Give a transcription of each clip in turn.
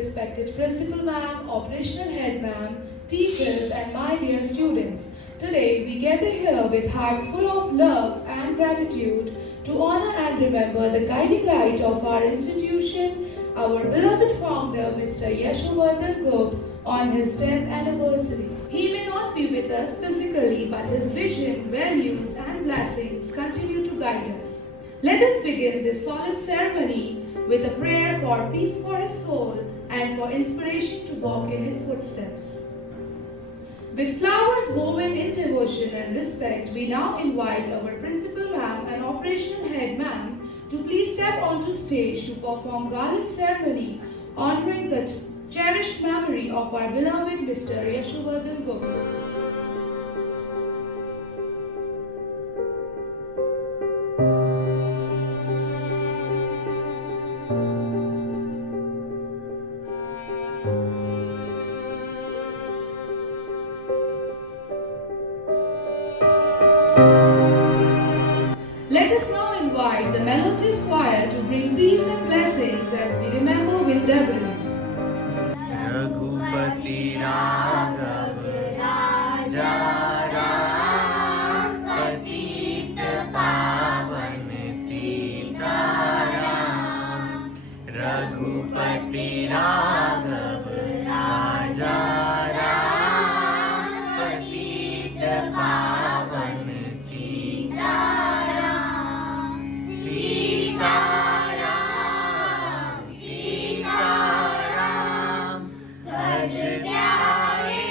respected Principal Ma'am, Operational Head Ma'am, teachers, and my dear students. Today we gather here with hearts full of love and gratitude to honor and remember the guiding light of our institution, our beloved founder, Mr. Yashovardhan Gupta, on his 10th anniversary. He may not be with us physically, but his vision, values, and blessings continue to guide us. Let us begin this solemn ceremony with a prayer for peace for his soul and for inspiration to walk in his footsteps. With flowers woven in devotion and respect, we now invite our Principal Ma'am and Operational Head Ma'am to please step onto stage to perform garland ceremony honoring the cherished memory of our beloved Mr. Yashovardhan Gupta. Let us now invite the melodious choir to bring peace and blessings as we remember with reverence. Raghupati Raghav राजा राम पतित पावन सीताराम रघुपति राघव राजा राम पतित पावन सीताराम सीताराम सीताराम भज प्यारे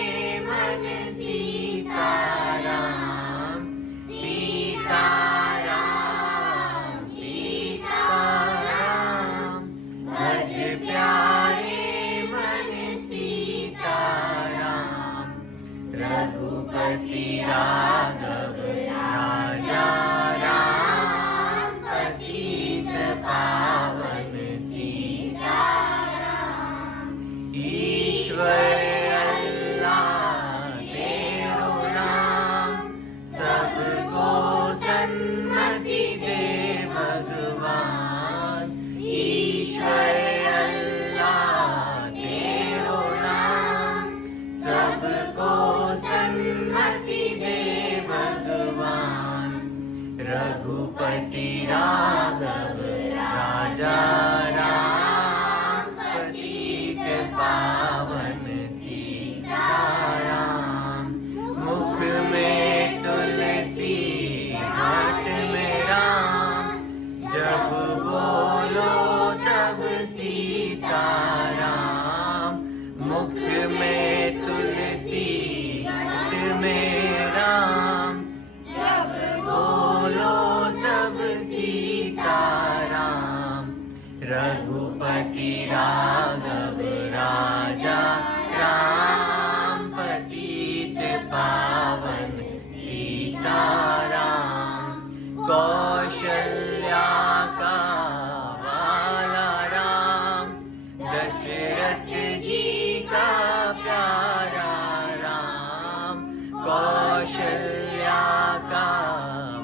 मन सीताराम सीताराम सीताराम भज प्यारे मन सीताराम रघुपति राघव राजा राम पतित पावन सीताराम ईश्वर अल्लाह तेरो नाम सबको सन्मति दे भगवान ईश्वर अल्लाह तेरो नाम सबको सन्मति दे भगवान रघुपति राघव राजा राम पतित पावन सीताराम मुख में तुलसी हाथ में राम जब बोलो तब सीताराम मुख में तुलसी हाथ में राम जब बोलो तब सीताराम रघुपति राघव राजा राम पतित पावन सीताराम कौशल्या का वाला राम दशरथ जी का प्यारा राम कौशल्या का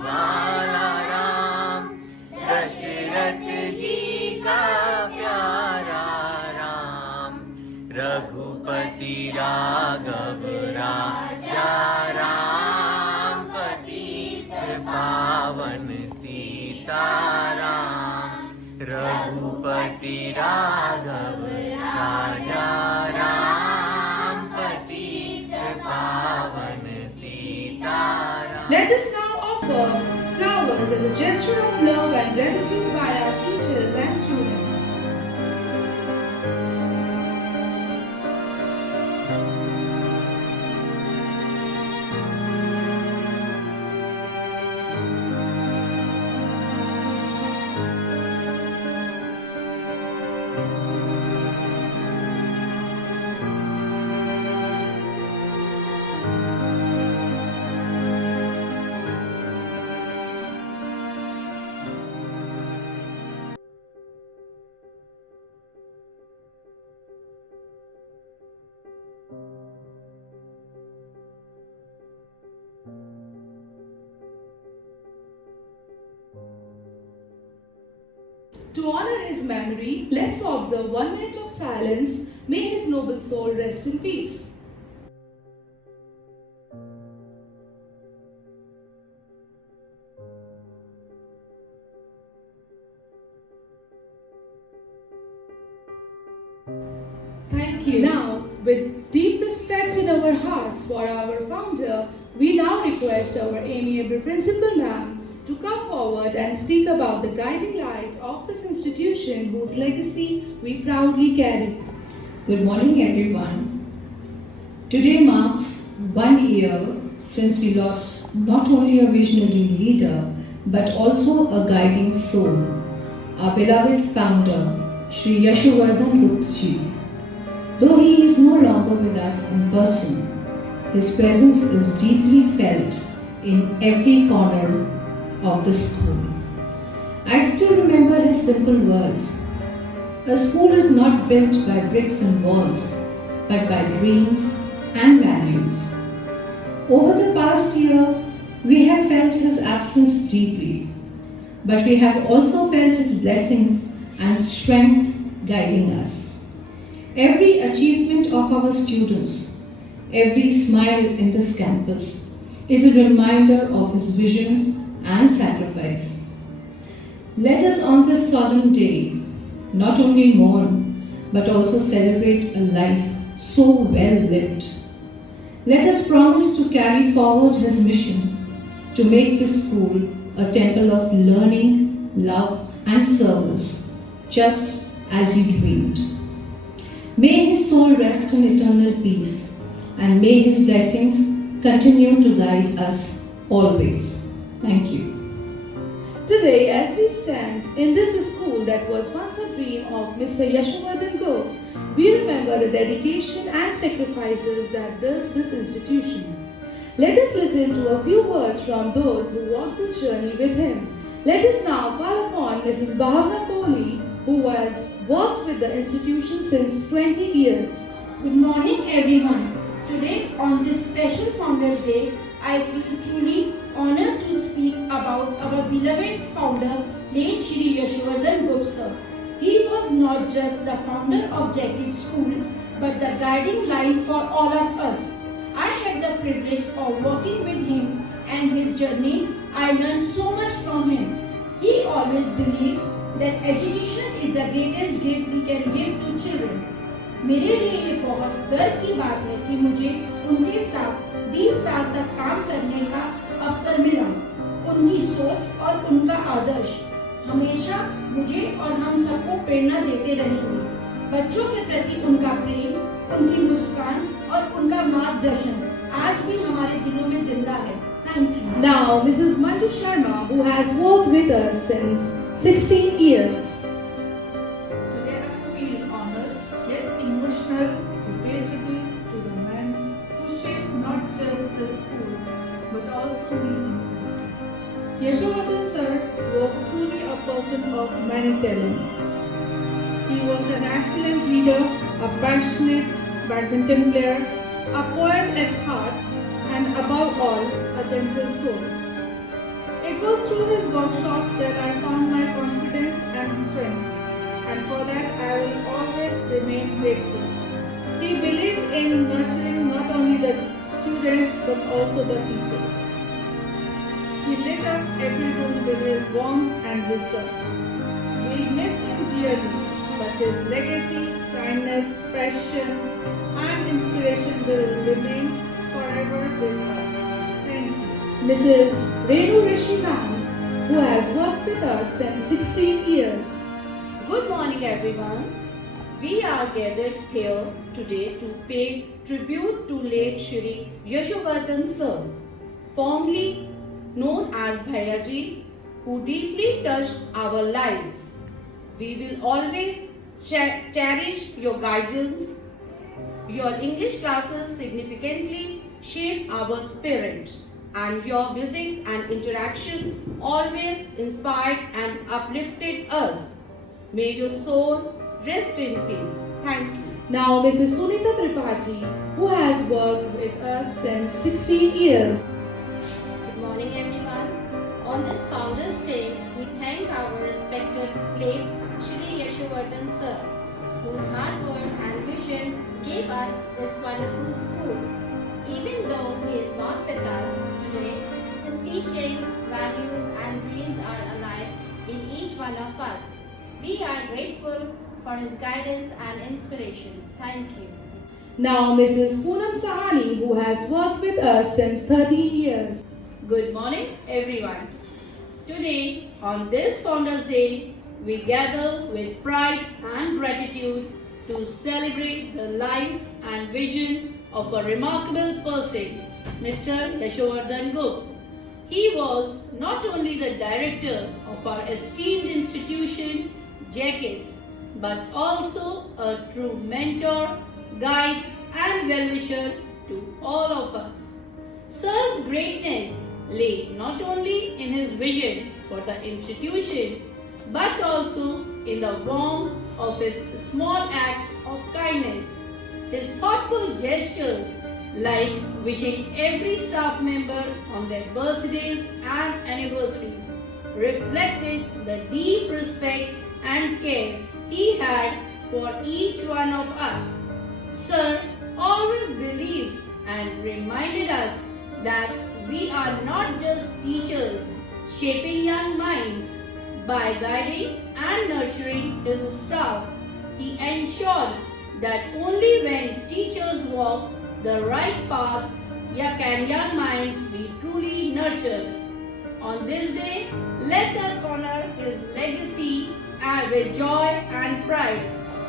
वाला राम दशरथ जी का प्यारा राम रघुपति राघव राजा राम पतित पावन सीताराम रघुपति राघव राजा राम पतित पावन Sitaram Let us now offer flowers as a gesture of love and gratitude by our teachers and students. To honor his memory, let's observe 1 minute of silence. May his noble soul rest in peace. Thank you. Now, with deep respect in our hearts for our founder, we now request our amiable principal ma'am to come forward and speak about the guiding light of this institution whose legacy we proudly carry. Good morning, everyone. Today marks 1 year since we lost not only a visionary leader but also a guiding soul, our beloved founder, Sri Yashovardhan Gupta. Though he is no longer with us in person, his presence is deeply felt in every corner of the school. I still remember his simple words. A school is not built by bricks and walls, but by dreams and values. Over the past year, we have felt his absence deeply, but we have also felt his blessings and strength guiding us. Every achievement of our students, every smile in this campus is a reminder of his vision and sacrifice. Let us on this solemn day not only mourn but also celebrate a life so well lived. Let us promise to carry forward his mission to make this school a temple of learning, love, and service, just as he dreamed. May his soul rest in eternal peace, and may his blessings continue to guide us always. Thank you. Today, as we stand in this school that was once a dream of Mr. Yashovardhan Gop, we remember the dedication and sacrifices that built this institution. Let us listen to a few words from those who walked this journey with him. Let us now call upon Mrs. Bhavna Kohli, who has worked with the institution since 20 years. Good morning, everyone. Today, on this special Founders Day, I feel truly honored to speak about our beloved founder, late Shri Yashovardhan Gupta sir. He was not just the founder of Jagged School, but the guiding light for all of us. I had the privilege of working with him and his journey. I learned so much from him. He always believed that education is the greatest gift we can give to children. मेरे लिए ये बहुत गर्व की बात है कि मुझे उनके साथ 20 साल तक काम करने का अवसर मिला। उनकी सोच और उनका आदर्श हमेशा मुझे और हम सबको प्रेरणा देते रहेंगे। बच्चों के प्रति उनका प्रेम, उनकी मुस्कान और उनका मार्गदर्शन आज भी हमारे दिलों में जिंदा है। Thank you. Now, Mrs. Manju Sharma, who has worked with us since 16 years. Today I feel honored yet emotional to pay tribute to the man who shaped not just the school but also me. Yashovardhan sir was truly a person of many talents. He was an excellent leader, a passionate badminton player, a poet at heart, and above all, a gentle soul. It was through his workshops that I found my confidence and strength, and for that I will always remain grateful. He believed in nurturing not only the students but also the teachers. He lit up every room with his warmth and wisdom. We miss him dearly, but his legacy, kindness, passion, and inspiration will remain forever with us. Thank you. Mrs. Renu Rishi ma'am, who has worked with us since 16 years. Good morning, everyone. We are gathered here today to pay tribute to late Shri Yashovardhan sir, formerly known as Bhayaji, who deeply touched our lives. We will always cherish your guidance. Your English classes significantly shaped our spirit, and your visits and interaction always inspired and uplifted us. May your soul rest in peace. Thank you. Now, Mrs. Sunita Tripathi, who has worked with us since 16 years. Good morning, everyone. On this Founders Day, we thank our respected late Yashovardhan sir, whose hard work and vision gave us this wonderful school. Even though he is not with us today, his teachings, values, and dreams are alive in each one of us. We are grateful for his guidance and inspirations. Thank you. Now, Mrs. Poonam Sahani, who has worked with us since 13 years. Good morning, everyone. Today, on this Founders Day, we gather with pride and gratitude to celebrate the life and vision of a remarkable person, Mr. Yashovardhan Gupta. He was not only the director of our esteemed institution, JKITS, but also a true mentor, guide, and well-wisher to all of us. Sir's greatness lay not only in his vision for the institution, but also in the warmth of his small acts of kindness. His thoughtful gestures, like wishing every staff member on their birthdays and anniversaries, reflected the deep respect and care he had for each one of us. Sir always believed and reminded us that we are not just teachers shaping young minds. By guiding and nurturing his staff, he ensured that only when teachers walk the right path can young minds be truly nurtured. On this day, let us honor his legacy and with joy and pride,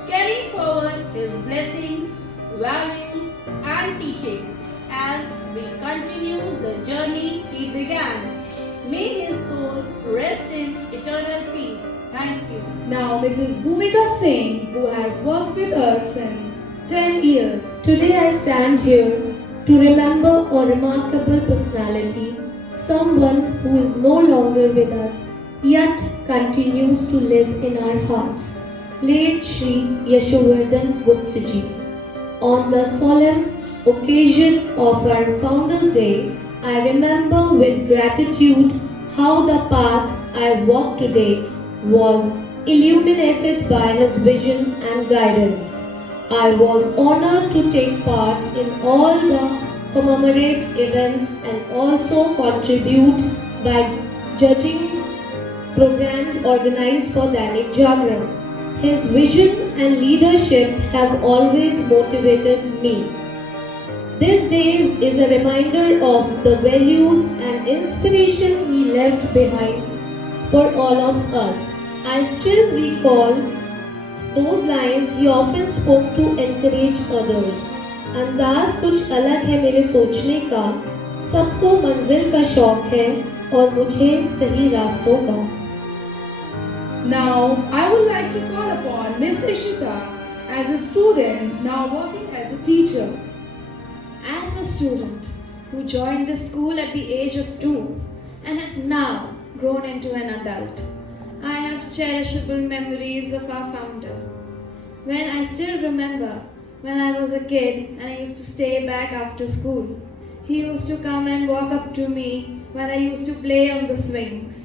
carrying forward his blessings, values, and teachings as we continue the journey he began. May his soul rest in eternal peace. Thank you. Now, Mrs. Bhumika Singh, who has worked with us since 10 years. Today I stand here to remember a remarkable personality, someone who is no longer with us, yet continues to live in our hearts. Late Shri Yashovardhan Gupta ji. On the solemn occasion of our Founders Day, I remember with gratitude how the path I walk today was illuminated by his vision and guidance. I was honored to take part in all the commemorate events and also contribute by judging programs organized for Dainik Jagran. His vision and leadership have always motivated me. This day is a reminder of the values and inspiration he left behind for all of us. I still recall those lines he often spoke to encourage others. अंदाज कुछ अलग है मेरे सोचने का, सबको मंजिल का शौक है और मुझे सही रास्तों का. Now, I would like to call upon Miss Ishita as a student now working as a teacher. As a student who joined the school at the age of 2 and has now grown into an adult, I have cherishable memories of our founder. When I still remember when I was a kid and I used to stay back after school, he used to come and walk up to me when I used to play on the swings.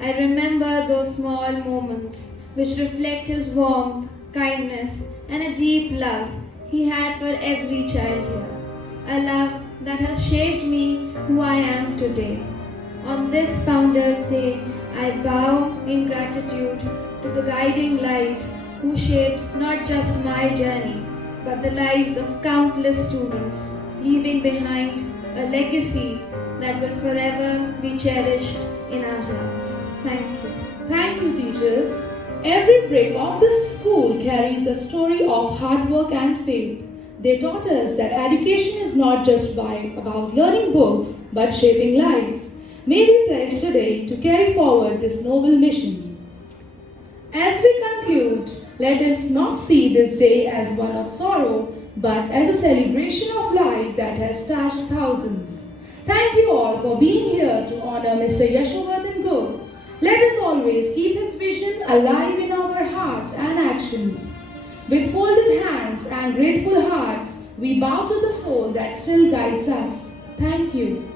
I remember those small moments which reflect his warmth, kindness, and a deep love he had for every child here. A love that has shaped me who I am today. On this Founders Day, I bow in gratitude to the guiding light who shaped not just my journey, but the lives of countless students, leaving behind a legacy that will forever be cherished in our hearts. Thank you. Thank you, teachers. Every brick of this school carries a story of hard work and faith. They taught us that education is not just about learning books, but shaping lives. May we pledge today to carry forward this noble mission. As we conclude, let us not see this day as one of sorrow, but as a celebration of life that has touched thousands. Thank you all for being here to honor Mr. Yashovardhan Gupta. Let us always keep his vision alive in our hearts and actions. With folded hands and grateful hearts, we bow to the soul that still guides us. Thank you.